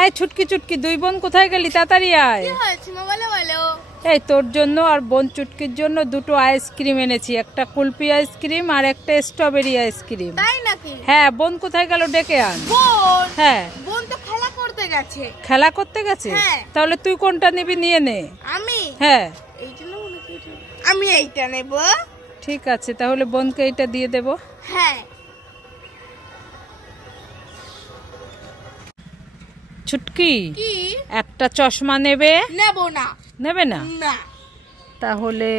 এই ছুটকি ছুটকি, দুই বোন কোথায় গেলি? তাড়াতাড়ি আয়। কি হয়েছে মা, বলো বলো। এই তোর জন্য আর বোন চুটকির জন্য দুটো আইসক্রিম এনেছি, একটা কুলফি আইসক্রিম আর একটা স্ট্রবেরি আইসক্রিম। তাই নাকি? হ্যাঁ, বোন কোথায় গেল? ডেকে আন। বোন? হ্যাঁ, বোন তো খেলা করতে গেছে। খেলা করতে গেছে? হ্যাঁ। তাহলে তুই কোনটা নিবি নিয়ে নে। আমি? হ্যাঁ, আমি এইটা নেব। ঠিক আছে, তাহলে বোনকে এইটা দিয়ে দেব। হ্যাঁ। ছুটকি, কি? একটা চশমা নেবে? নেব না। নেবে না? না। তাহলে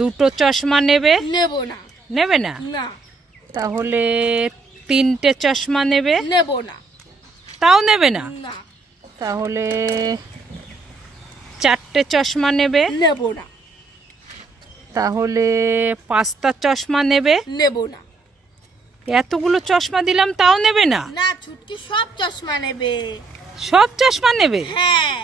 দুটো চশমা নেবে? নেব না। নেবে না? না। তাহলে তিনটে চশমা নেবে? নেব না। তাও নেবে না? না। তাহলে চারটে চশমা নেবে? নেব না। তাহলে পাঁচটা চশমা নেবে? নেব না। এতগুলো চশমা দিলাম তাও নেবে না? না, ছুটকি সব চশমা নেবে। সব চশমা নেবে? হ্যাঁ।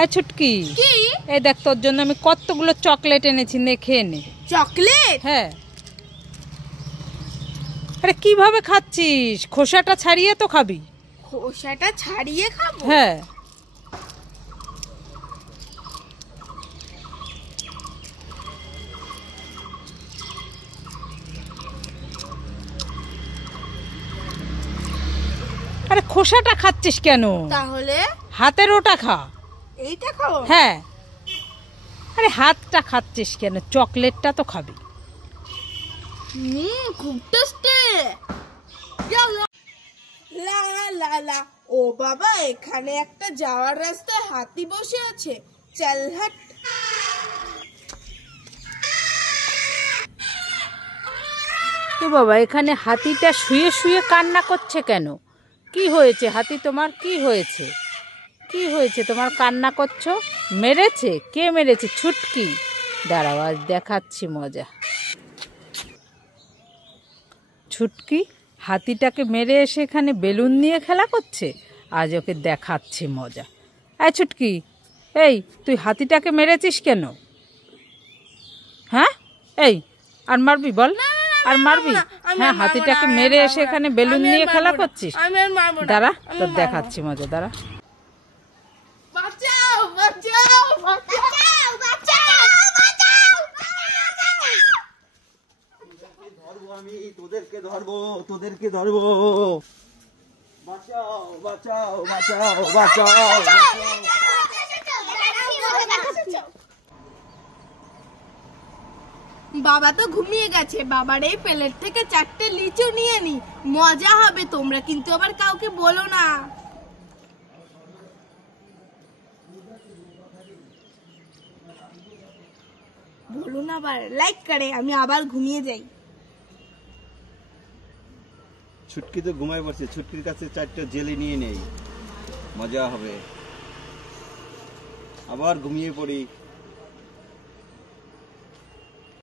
এই ছুটকি, কি? এই দেখ, তোর জন্য আমি কতগুলো চকলেট এনেছি, নে খেয়ে নে। চকলেট? হ্যাঁ। আরে কিভাবে খাচ্ছিস? খোসাটা ছাড়িয়ে তো খাবি। খোসাটা ছাড়িয়ে খাবো? হ্যাঁ। আরে খোসাটা খাচ্ছিস কেন? তাহলে হাতের ওটা খা। এইটা খাবো? হ্যাঁ। আরে হাতটা খাচ্ছিস কেন? চকলেটটা তো খাবি। খুব টেস্টি। লা লা লা। ও বাবা, এখানে একটা যাওয়ার রাস্তায় হাতি বসে আছে। চল হাট। এ বাবা, এখানে হাতিটা শুয়ে শুয়ে কান্না করছে কেন? কি হয়েছে হাতি তোমার? কি হয়েছে? কি হয়েছে তোমার কান্না করছো? মেরেছে? কে মেরেছে? ছুটকি? দাঁড়াও, আজ দেখাচ্ছি মজা। ছুটকি হাতিটাকে মেরে এসে এখানে বেলুন নিয়ে খেলা করছে। আজ ওকে দেখাচ্ছি মজা। এই ছুটকি, এই তুই হাতিটাকে মেরেছিস কেন? হ্যাঁ, এই আর মারবি? বল, আর মারবি? হ্যাঁ, হাতিটাকে মেরে এসে এখানে বেলুন নিয়ে খেলা করছিস। দাঁড়া, তোর দেখাচ্ছি মজা, দাঁড়া। বাঁচাও বাঁচাও বাঁচাও বাঁচাও বাঁচাও। ধরবো আমি, তোদেরকে ধরবো, তোদেরকে ধরবো। বাঁচাও বাঁচাও বাঁচাও বাঁচাও। বাবা তো ঘুমিয়ে গেছে। বাবার এই প্লেট থেকে 4টে লিচু নিয়ে নি, মজা হবে। তোমরা কিন্তু আবার কাউকে বলো না। বলো না আবার, লাইক করে। আমি আবার ঘুমিয়ে যাই। ছুটকি তো ঘুমায় পড়ছে, ছুটকির কাছে 4টা জেলি নিয়ে নেই, মজা হবে। আবার ঘুমিয়ে পড়ি।